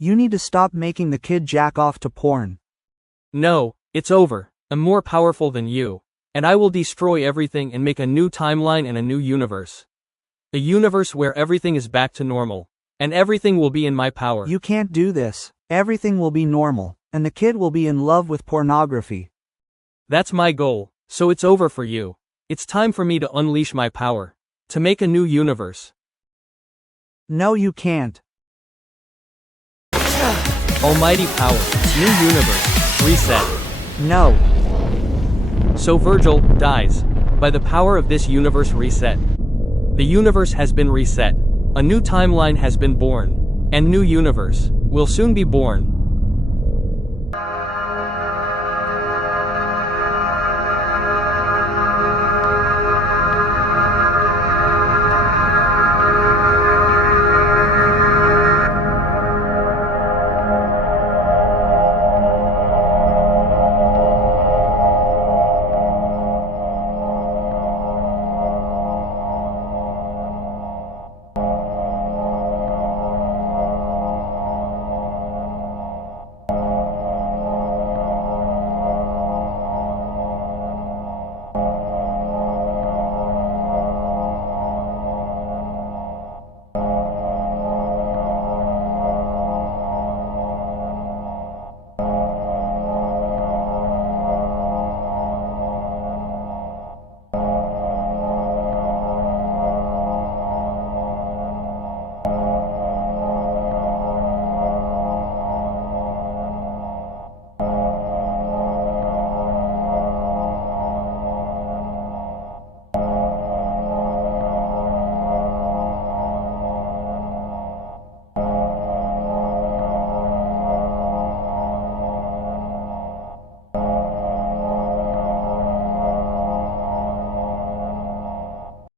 You need to stop making the kid jack off to porn. No, it's over. I'm more powerful than you. And I will destroy everything and make a new timeline and a new universe. A universe where everything is back to normal. And everything will be in my power. You can't do this. Everything will be normal, and the kid will be in love with pornography. That's my goal, so it's over for you. It's time for me to unleash my power. To make a new universe. No, you can't. Almighty power. New universe. Reset. No. So Virgil dies. By the power of this universe reset. The universe has been reset. A new timeline has been born. And new universe will soon be born.